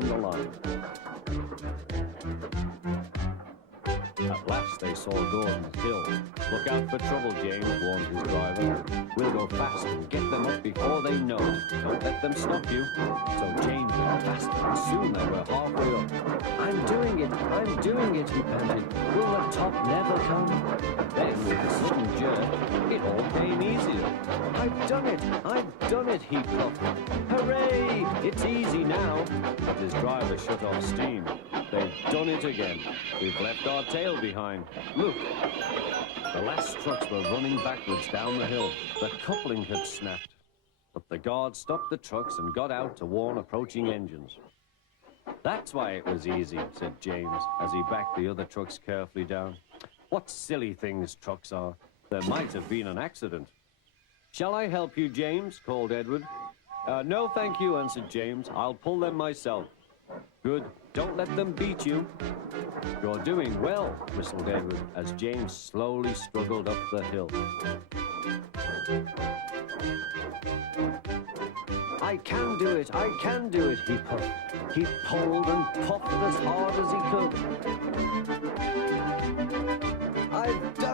down the line. At last they saw Gordon's hill. Look out for trouble, James, warned his driver. We'll go fast and get them up before they know it. Don't let them stop you. So James went faster, and soon they were halfway up. I'm doing it, he panted. Will the top never come? Then, with a sudden jerk, it all came easier. I've done it, he puffed. Hooray! It's easy now. But his driver shut off steam. They've done it again. We've left our tail behind. Look. The last trucks were running backwards down the hill. The coupling had snapped. But the guard stopped the trucks and got out to warn approaching engines. That's why it was easy, said James, as he backed the other trucks carefully down. What silly things trucks are. There might have been an accident. Shall I help you, James? Called Edward. No, thank you, answered James. I'll pull them myself. Good. Don't let them beat you. You're doing well, whistled Edward, as James slowly struggled up the hill. I can do it, he puffed. He pulled and puffed as hard as he could. I've done